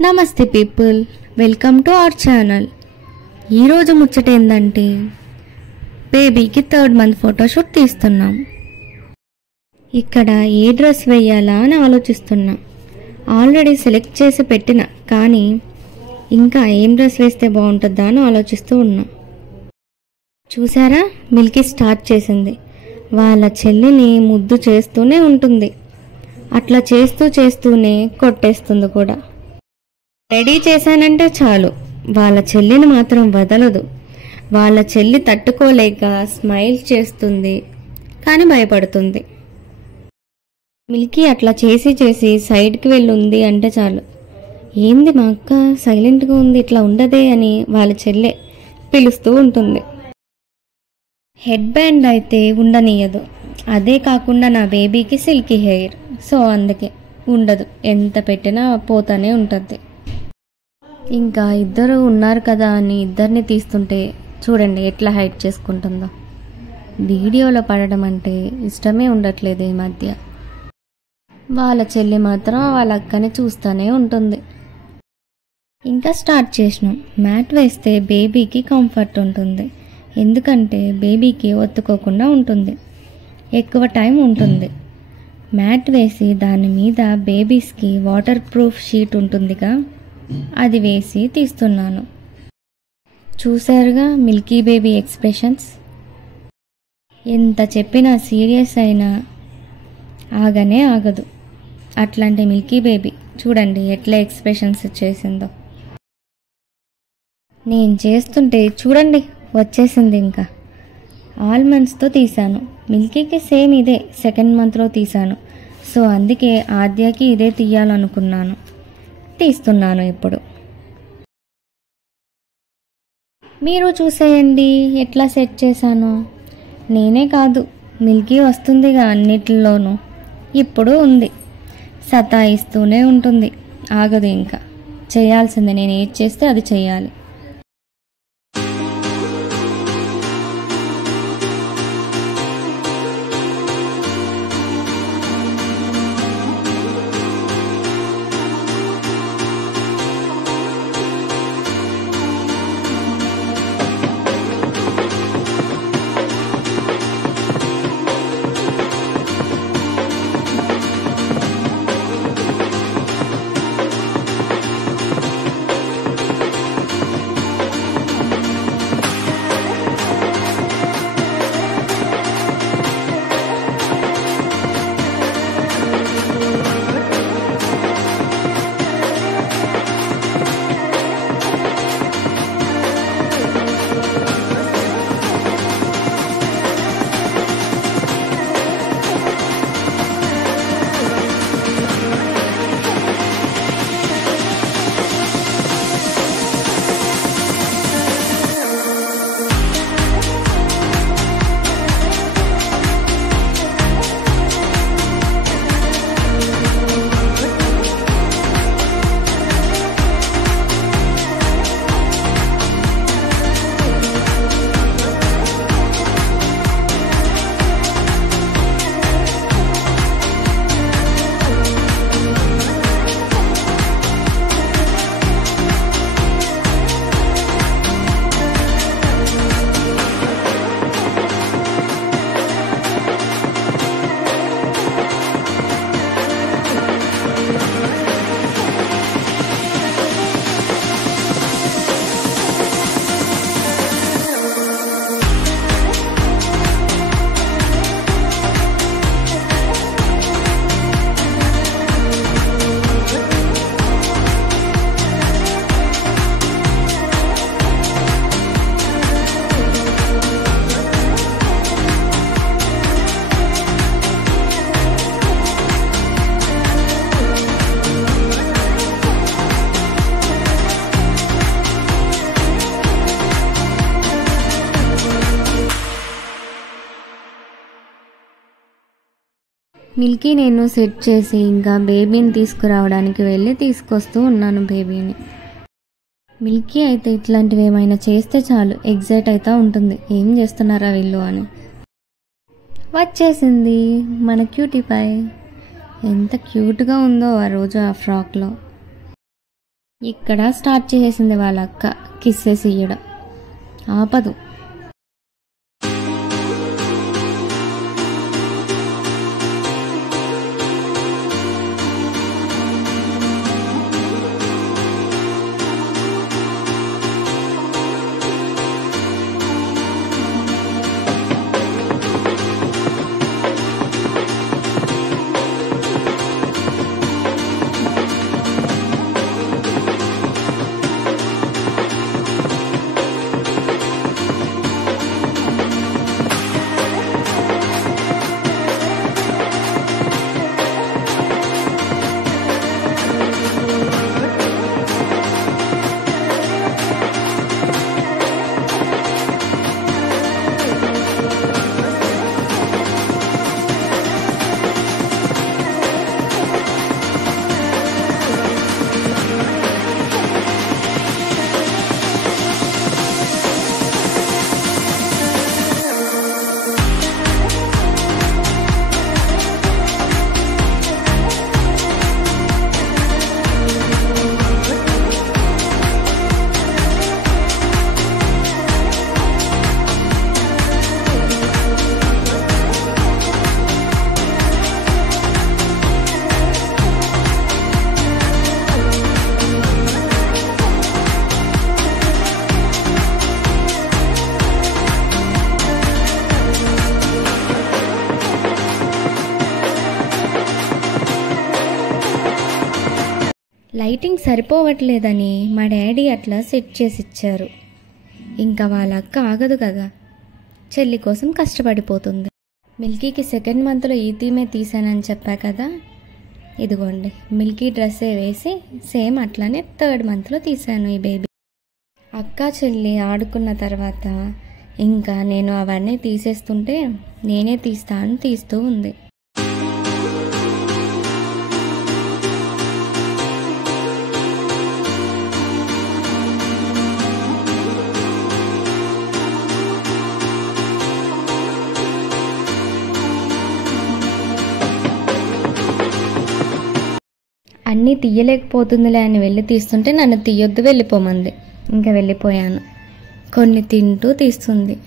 నమస్తే people, welcome to our channel. ఈరోజు ముచ్చట ఏంటంటే బేబీకి 3rd మంత్ ఫోటోషూట్ తీస్తున్నాం. ఇక్కడ ఏ డ్రెస్ వేయాలా అని ఆలోచిస్తున్నా. ఆల్రెడీ సెలెక్ట్ చేసి పెట్టిన, కానీ ఇంకా ఏం డ్రెస్ వేస్తే బాగుంటుందా అని ఆలోచిస్తూ ఉన్నా. చూసారా, మిల్కీ స్టార్ట్ చేసింది. వాళ్ళ చెల్లిని ముద్దు చేస్తూనే ఉంటుంది. అట్లా చేస్తూనే కొట్టేస్తుంది కూడా. రెడీ చేశానంటే చాలు, వాళ్ళ చెల్లిని మాత్రం వదలదు. వాళ్ళ చెల్లి తట్టుకోలేక స్మైల్ చేస్తుంది, కానీ భయపడుతుంది. మిల్కీ అట్లా చేసి సైడ్కి వెళ్ళుంది అంటే చాలు, ఏంది మా అక్క సైలెంట్గా ఉంది, ఇట్లా ఉండదే అని వాళ్ళ చెల్లె పిలుస్తూ ఉంటుంది. హెడ్ బ్యాండ్ అయితే ఉండనీయదు. అదే కాకుండా నా బేబీకి సిల్కీ హెయిర్, సో అందుకే ఉండదు, ఎంత పెట్టినా పోతానే ఉంటుంది. ఇంకా ఇద్దరు ఉన్నారు కదా అని ఇద్దరిని తీస్తుంటే చూడండి ఎట్లా హైడ్ చేసుకుంటుందో. వీడియోలో పడడం అంటే ఇష్టమే ఉండట్లేదు ఈ మధ్య. వాళ్ళ చెల్లి మాత్రం వాళ్ళ అక్కని చూస్తూనే ఉంటుంది. ఇంకా స్టార్ట్ చేసినాం. మ్యాట్ వేస్తే బేబీకి కంఫర్ట్ ఉంటుంది, ఎందుకంటే బేబీకి ఒత్తుకోకుండా ఉంటుంది, ఎక్కువ టైం ఉంటుంది. మ్యాట్ వేసి దాని మీద బేబీస్కి వాటర్ ప్రూఫ్ షీట్ ఉంటుందిగా, అది వేసి తీస్తున్నాను. చూసారుగా మిల్కీ బేబీ ఎక్స్ప్రెషన్స్. ఎంత చెప్పినా సీరియస్ అయినా ఆగనే ఆగదు. అట్లాంటి మిల్కీ బేబీ చూడండి ఎట్లా ఎక్స్ప్రెషన్స్ చేసిందో. నేను చేస్తుంటే చూడండి వచ్చేసింది. ఇంకా ఆల్మండ్స్తో తీశాను. మిల్కీకి సేమ్ ఇదే 2nd మంత్లో తీశాను, సో అందుకే ఆద్యకి ఇదే తీయాలనుకున్నాను. తీస్తున్నాను ఇప్పుడు. మీరు చూసేయండి ఎట్లా సెట్ చేశాను. నేనే కాదు, మిల్కీ వస్తుందిగా అన్నిటిలోనూ. ఇప్పుడు ఉంది, సతాయిస్తూనే ఉంటుంది, ఆగదు. ఇంకా చేయాల్సిందే, నేను ఏది చేస్తే అది చేయాలి. మిల్కీ నేను సెట్ చేసి ఇంకా బేబీని తీసుకురావడానికి వెళ్ళి తీసుకొస్తూ ఉన్నాను బేబీని. మిల్కీ అయితే ఇట్లాంటివి ఏమైనా చేస్తే చాలు ఎగ్జైట్ అవుతూ ఉంటుంది, ఏం చేస్తున్నారా వీళ్ళు అని. వచ్చేసింది మన క్యూటీ పై. ఎంత క్యూట్గా ఉందో ఆ రోజు ఆ ఫ్రాక్లో. ఇక్కడ స్టార్ట్ చేసేసింది వాళ్ళ అక్క కిస్సెస్ ఇయ్యడం, ఆపదు. లైటింగ్ సరిపోవట్లేదని మా డాడీ అట్లా సెట్ చేసి ఇచ్చారు. ఇంకా వాళ్ళ అక్క ఆగదు కదా, చెల్లి కోసం కష్టపడిపోతుంది. మిల్కీకి 2nd మంత్లో ఈ థీమే తీసానని చెప్పా కదా, ఇదిగోండి మిల్కీ డ్రెస్సే వేసి సేమ్ అట్లానే 3rd మంత్లో తీసాను ఈ బేబీ. అక్క చెల్లి ఆడుకున్న తర్వాత ఇంకా నేను అవన్నీ తీసేస్తుంటే నేనే తీస్తాను తీస్తూ ఉంది. అన్నీ తీయలేకపోతుందిలే అని వెళ్ళి తీస్తుంటే నన్ను తీయొద్దు వెళ్ళిపోమంది. ఇంకా వెళ్ళిపోయాను. కొన్ని తింటూ తీస్తుంది.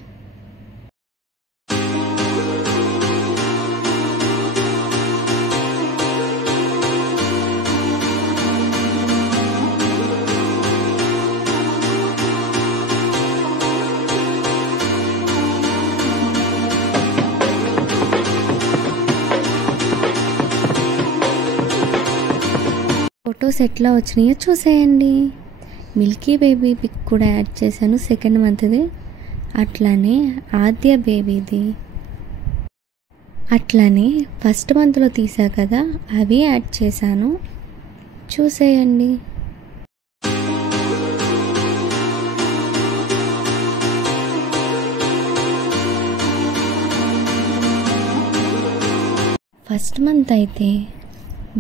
ఫొటోస్ ఎట్లా వచ్చినాయో చూసేయండి. మిల్కీ బేబీ పిక్ కూడా యాడ్ చేశాను 2nd మంత్ది, అట్లానే ఆద్య బేబీది, అట్లానే 1st మంత్లో తీసా కదా అవి యాడ్ చేశాను, చూసేయండి. ఫస్ట్ మంత్ అయితే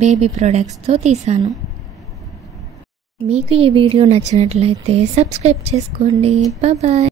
బేబీ ప్రొడక్ట్స్తో తీసాను. మీకు ఈ వీడియో నచ్చినట్లయితే సబ్స్క్రైబ్ చేసుకోండి. బాయ్.